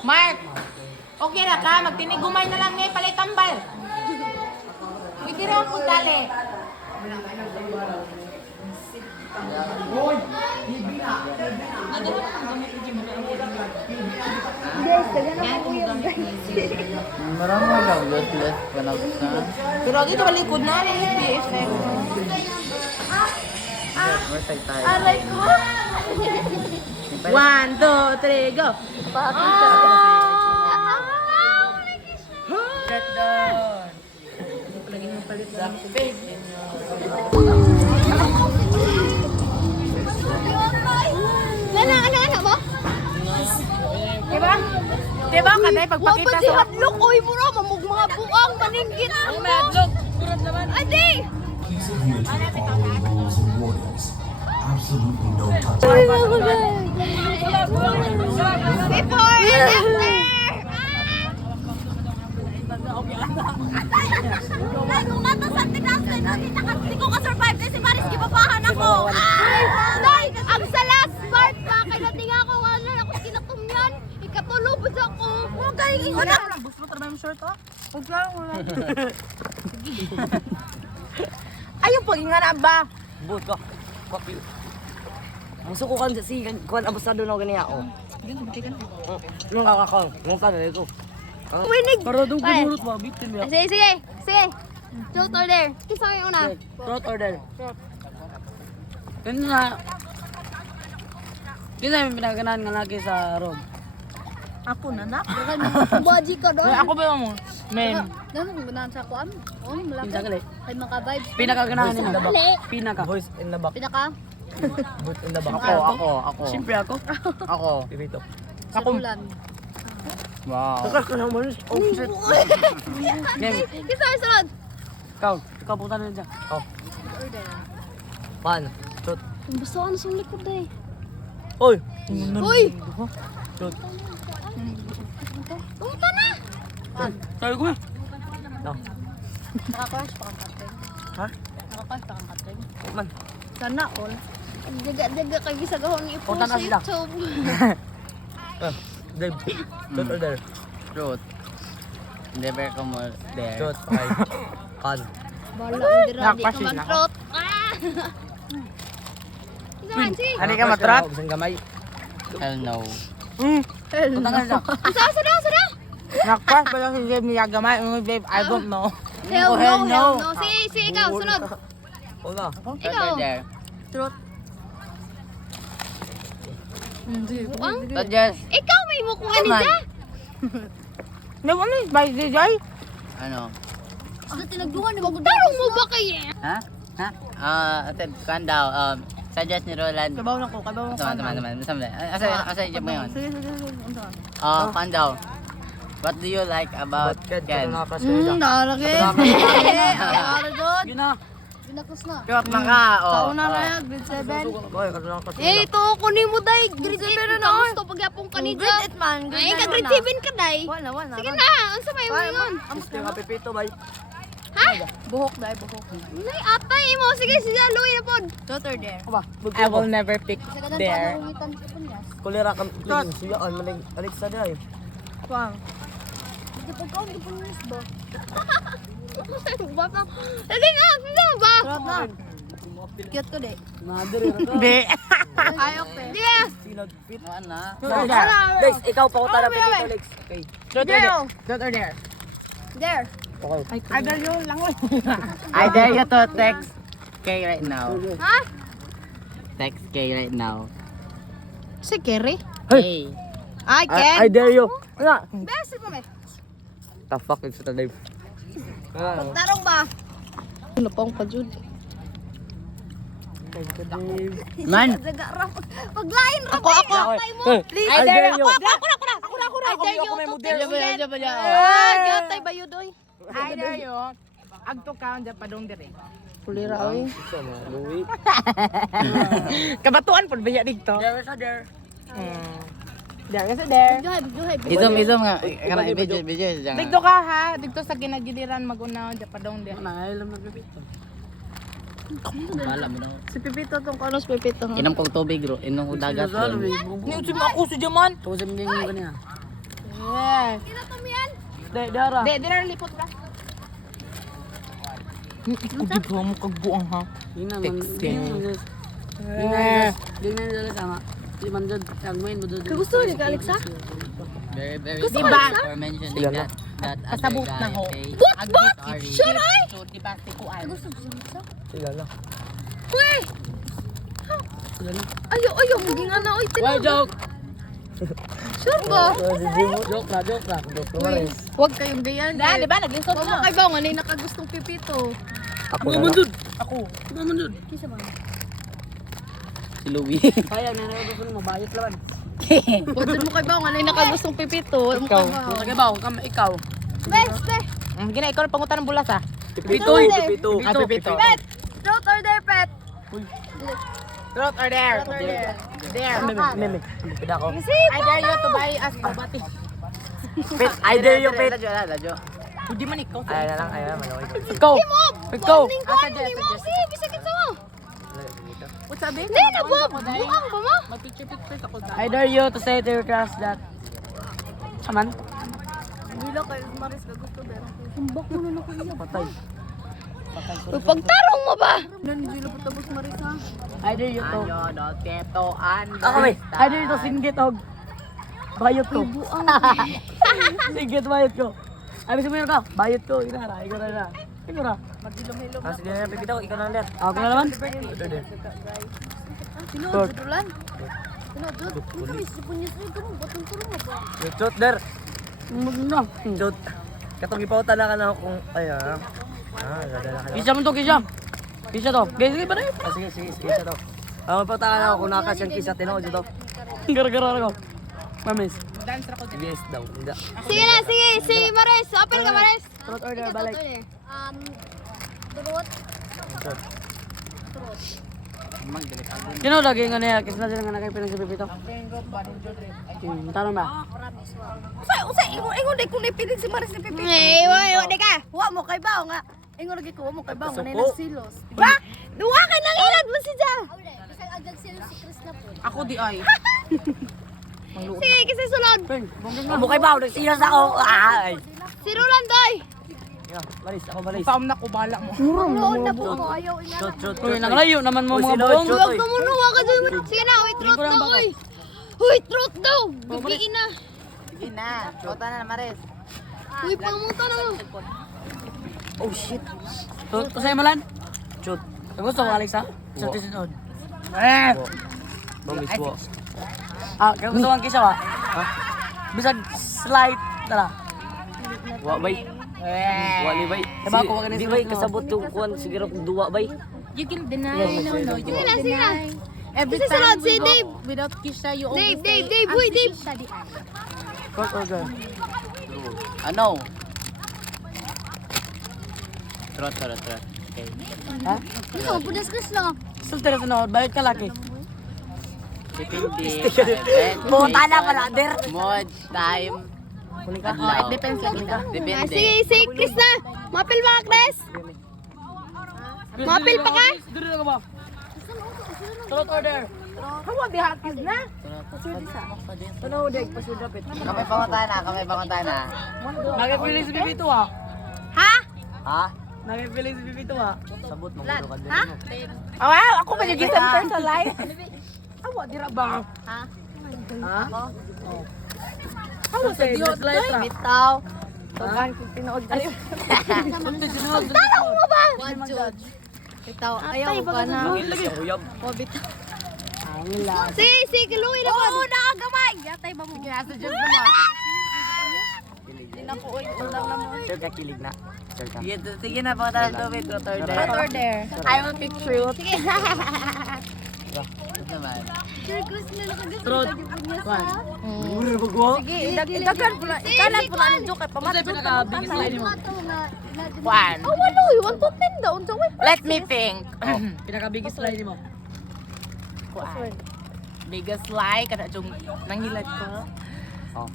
Mark! Okay na ka, magtinigumay na lang ngayon, palay tambal. Pwede rin po dali. Guys, taga na po yung guys. Marami lang, less panagsan. Pero agi ka balikod na, rin yung effect. Masay tayo. Aray ko! 1, 2, 3, go! Pakita. Shut down. Lagi mo palit sa face. Anak mo? Diba? Diba kaday Wag pagpakita pa si hadlok. Oy, buro, mamug mga buang, maninggit. Ang madlog! Kurot naman. Adi! He's adhered to all the rules and warnings. Absolutely no touch. Before and after! Ay, kung nato sa tinasay, no, di ko ka-survive kasi Maris, gibabahan ako. Ay, ang sa last part pa, kaya nating ako, ano, ako kinatumyan, ikatulubos ako. Mga galing ko na. Gusto mo trabaho yung shirt, oh? Huwag lang, wala. Ayun, pag-ingana ba? Bud ka. Papi. Ang suko kan si kuan ambassador na ganiya oh. Nung kakakaw, nung sana ito. Winig! Pero doon Ay. gumurot mo, bitin niya. Sige, sige, sige. Truth or dare? Kisa kayo una. Truth order. Yun na. Yun na yung pinaganahan nga lagi sa room. Ako na na. Baji ka doon. Ako ba mo? Men. Ganun kung ganahan sa kuan. Oh, malaki. Pinaka gali. Ay, maka-vibes. Pinakaganahan Voice in nila. the back. Pinaka. Voice in the back. Pinaka? Voice in the back. Ako. Siyempre ako. Ako. Pipito. Sa bulan. Wow. Takas ka naman. Oh shit. Game. Kisa kayo sunod. Ikaw punta na dyan. Oh. Pan. Truth. Basta ano sa likod eh. Oy. Uy! Truth. Pumunta na! Tayo ko na. No. Naka-crash pa kang kateng. Ha? Naka-crash pa kang kateng. Man. Sana all. Jaga-jaga kayo gisagahon Punta i-post na sa sila. YouTube. Dave. Truth or dare? Truth. Never ka mo there. Truth. Okay. Pan. Bala, hindi ra, di ka Nakapasin ako. man-trot. Ah! Isa man, sige. Ano ka matrat? Isang gamay. Hell no. Punta nga siya. Isa, sada! Nakpas pa lang si Jeb niyagamay. Babe, I don't know. Hell no, hell no. Si, ikaw, sunod. Una. Truth Ikaw. or dare? Truth. Buang? Suggest. Ikaw may mo kung ano dyan. May ano yung by DJ? Ano? Sa tinagduhan ni Tarong mo ba kayo? Ha? Ha? Atid, kan daw. Suggest ni Roland. Kabaw na ko, kabaw na ko. Masama. Asa i-jab mo yun? Sige, unsa? Kan daw. What do you like about Ken. Ken? Nalaki. Yun na. Binakos na. Kaya man ka. Kauna na yan, grade 7. Boy, katulong ka Eh, ito kunin mo day. Grade 7 na ako. Gusto pagyapong kanina. Grade 8 man. Ay, ka grade 7 ka day. Wala. Sige na, ang sabay mo yun. Gusto yung kapipito, bay. Ha? Buhok dahil buhok. Nay, atay mo. Sige, Louie na pod. Truth or dare? Aba, I will never pick Sa ganun dare. pa, narumitan sa punyas. kulira ka. Suyaan, maling Alexa day. Wang. Hindi pa ikaw, hindi punyas ba? Bata. Sige nga, sige ba? Truth na. Cute ko de. Mother, Be. Ayok te. Sige. Sinod fit. Ano na? Truth or dare? Lex, ikaw pa ko tara pipito, Lex. Okay. Truth or dare? Truth or dare? There. Okay. Either yun lang. I dare you to text K right now. Ha? Text K right now. Si Kerry? Hey. I I dare you. Ano? Best mo me. The fuck is the life? Tarong ba? Ano pang pajud? Man. Jaga rap. Paglain rap. Ako. Atay mo. Please. I dare you. Ako na. I dare you. may to model. text. Ah, gatay ba yun doy? I dare you. Agto ka, dyan pa dong dire. Kulira, oy. Louis. Kabatuan po ba dito? There is a there. Diyan kasi there. Juhay. Izom nga. Kana video dyan. Dito ka ha, dito sa ginagiliran maguna, dyan pa dong dire. Nailam na pipito. Bala mo daw. Si Pipito tong kanos Pipito. Inom kong tubig, bro. Inom kong dagat. bro. Niusin mo ako sa jaman. Tusim din yung ganyan. Kinatom yan. Dara. Di na lipot ka. Ikaw mo kagbuang ha. Gusto niyo ka, Alexa? Very, very Gusto sorry ko lang, for mentioning Sige na. that Pasabot other na guy, ho. okay? What? Sorry. Sure, ay! So, di ba si Kuan? Gusto mo sa Alexa? Sige lang. Uy! Ayaw, hindi nga na, uy, tinawag. joke. Sure ba? Joke lang. Maris. Huwag kayong gayan. Na, di ba? Naglisod Huwag mo na. kayo ba, nga na nakagustong pipito. Ako na lang. Ako. Kisa ba? Si Louie. Kaya, nanonood ko mo, bayot laman. Huwag mo kayo ba, nga na nakagustong pipito. Ikaw. Sige ba, ikaw. Best, be! Gina, ikaw na pangutan ng bulas ha. Pipito. Ah, pipito. Pet! Truth or dare, pet? Truth or dare? Dare. Meme. Pida ko. I dare you to buy us bubati. I dare you, Pit. Ladyo. Hindi man ikaw. Ayan na lang, maloy. Ikaw. Ikaw! Sige, Sige, bisagit sa mo! What's up, Hindi, nagbuang ba mo? Mag-picture ako I dare you to say to your crush that... Saman? Bila kayo, Maris ka gusto, Bera. Sumbak mo na ako iya. Patay. Pagtarong mo ba? Nandiyo po tapos, Maris, ha? I dare you to... Ayo, no, teto, Ako may. I dare you to singgit og... Bayot ko. Singgit bayot ko. Ay, bisa mo yun ka. Bayot ko. Inara. Ikaw na. Ikaw na. Sige na, pipitaw. Ikaw na ulit. Ako na naman. Sinod, dudulan. Sinod, dud. Ito, isa po niya sa'yo. Ganun, batong turong mo ba? Chot, der. Magna. Chot. Katong ipauta na ka na kung... Ayan. Gada na ka na. Kisha mo to, Kisha. Kisha to. Sige ba na yun? Sige, Kisha to. Ipauta ka na kung nakas yung Kisha. Tinood dito. Gara-gara ako. Mamis. Dance ako din. Yes daw. Hindi. Sige na, sige. Sige, Maris. Open ka, Maris. Truth order, balik. Turot. Sino lagi nga niya? Kisna sila nga nakay pinagsabi ito. Tanong ba? Usay, ingon day kung napilig si Maris ni Pipi. Ay, di ka. Wa mo kay bao nga. Ingon lagi ko, wa mo kay bao nga na silos. Ba? Duwa kay nang ilad mo si Ja. Bisag agad silos si Chris na po. Ako di ay. Sige, kasi sulod. Amo kay ba? Nagsilas ako. Ay. Si Roland doy. Maris, ako Maris. Paam na kubala mo. Roland na po mo ayaw ina. Uy, nanglayo naman mo mga buong. Huwag ka muna, huwag ka dyan. Sige na, uy, trot daw, uy. Uy, trot daw. Bigyan na. Sige na. Chota na, Maris. Uy, panguta na. Oh shit. To sa'yo malan? Chut. Gusto mo Alex ha? Sa tisunod. Eh! Bumiswo. Kaya gusto kang kisa ba? Ha? Bisag slide. Tara. Wa bay. Wali bay. Diba ako wag Di ba kasabot yung kuwan siguro kung duwa ba? You can deny, no. You Sige na, can sige na. deny. Every Kasi sunod time si we go Dave. without Kisha, you Dave, always Dave, say, Dave, uy, Dave. Kisha di ay. Court order. Ano? Trot. Okay. Ha? Ano, punas-gas lang. Sulta na sunod. Bayad ka laki. Depende. Puta na pala, der. Mod, time. Kunin ka. Adlaw. Depends lang ka. Depende. Sige, sige, Chris na. Mapil mga Chris. Mapil pa ka? Dito na ka ba? Court order. Hawa, bihakis na. Ano deg pasudapit. Kami pangutan na. Nagpiling si Bibito ha. Ha? Ha? Nagpiling si Bibito ha. Sabot mo ka din. Ha? Oh, wow, ako ba yung center sa live? Hawa, dira ba? Ha? Hawa sa diod. Bitaw. Tugan ko tinood dali. Tanong mo ba? One judge. Bitaw, ayaw ko pa na. Uyab. Bitaw. Sige, kaluwi na ba? Oo, nakagamay. Yatay ba mo? Nasa Diyos naman. Sure ka kilig na. Sure ka. Sige na, pangutan na tubig. Trot or dare. Trot or dare? I will pick truth. Sige. Ano naman? Sir Chris na nakagamay. Trot. Uri bagwa. Sige, idagkan po na. Ikanan po na ng joke. Pamatay po na. One. Oh, walo. 1 to 10 daw. Unsa way? Let me think. Pinaka-biggest line mo. Kuan. Biggest lie kada jung nangilat ko. Oh.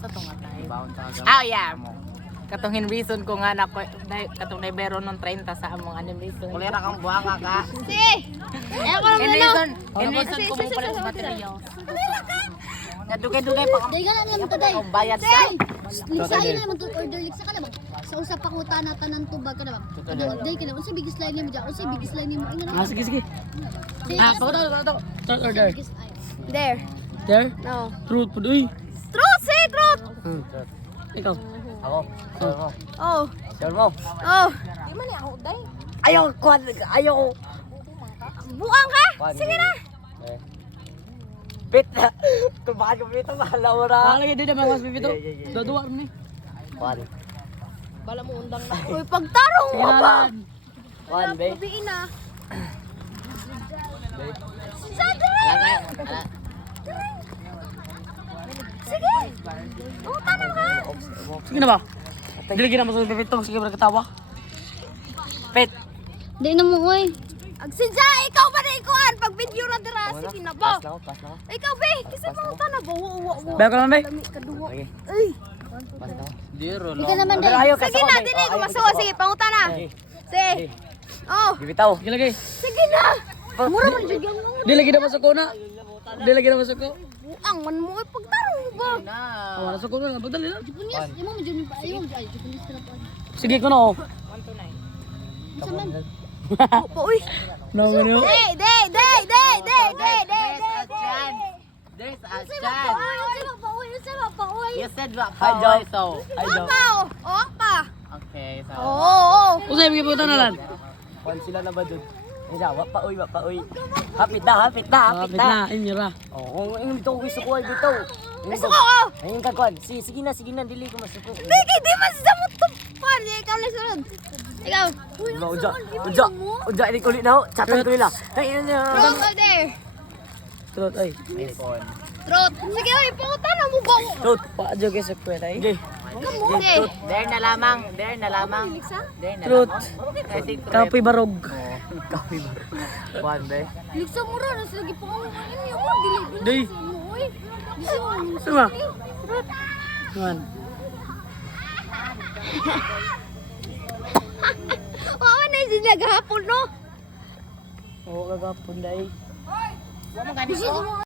Sa to nga tayo. Bound sa agam. Ah, yeah. Katong reason ko nga na katong naibero ng 30 sa among animation. Kulera kang buhaka ka. Sige. Ayaw ko naman na. In reason ko mo pala sa materials. Nga dugay-dugay pa. Day ka na naman to, day. Bayad sa. Lisa yun naman to order Lisa ka na ba? Sa usap pa ko tanan tubag ka na ba? Day ka na. Unsay biggest line mo dyan? Unsay biggest line mo? Ina na. Sige, sige. Pakuto. Start order. There. There? No. Truth, pud. Uy. Truth, say truth. Ikaw. Ako. Oh. Sure mo. Oh. Ayaw, kwan. Ayaw. Buang ka? Sige na. Bit. Tumahan ko bito mahal ora. Lagi din naman mas bibito. Dodua ni. Kwan. Bala mo undang na. Uy, pagtarong mo ba? Kwan be. Pabiin na. Sige. Tanong ka. Sige na ba? Dili gina mo sa bibito. Sige ba katawa? Pet. Di na mo, uy. Agsidya, ikaw ba na ikuan? Pag video na dira, sige na ba? Pas na. Ikaw, be, kasi pangutan na ba? Bago ka naman, be. Dami ka duwa. Okay. Ay. Pas na. Diro Ikaw naman, Pero day. ayaw ka Sige sa na, kamay. dili ko Ayaw ka masuwa. sa Sige, pangutan na. Sige. Oh, Bibitaw. Sige lagi. sige na. Mura man dyan yung Dili gina masuk ko na. Dili gina masuk ko. buang man mo. Uy, pagtarong mo ba? Wala sa ko na. Pagdali na. Japanese, imo mo dyan pa. Ayaw mo dyan. Japanese ka na po. Sige ko na oh. Isa man. Po, uy. No, ganyo. Day. There's a Unsay chance. ba pa, uy? You said what Hi, pa Joe. so. Uwa pa, oh. Uwa pa. Okay, so. Oo. Usay mga puta na lan. Kwan sila na ba dun? Isa, wapa uy. Hapit na. Kapit na. Inyira. Oh, ang ito ko gusto ko ay bitaw. Gusto ko, oh. Ayun ka kwan. Sige na, dili ko masuko. Di man sa mo tupan. Ikaw lang sunod. Ikaw. Uy, Uja, ini kulit na ho. Chatang tuloy lang. Ayun na. Truth or dare? Truth ay. iPhone. Truth. Sige, uy, pangutan na mo ba? Truth. Paadyo kay sa kwela eh. Okay. Kamuti. There na lamang. Truth. I think Kapoy barog. Kapoy ba? Kwan be. Liksa mo rin. Nasa lagi pangutan niyo. Dili. Day. Uy. Sama. Man. Oo, na yung naghapon, no? Oo, kagapon dai. Gusto mo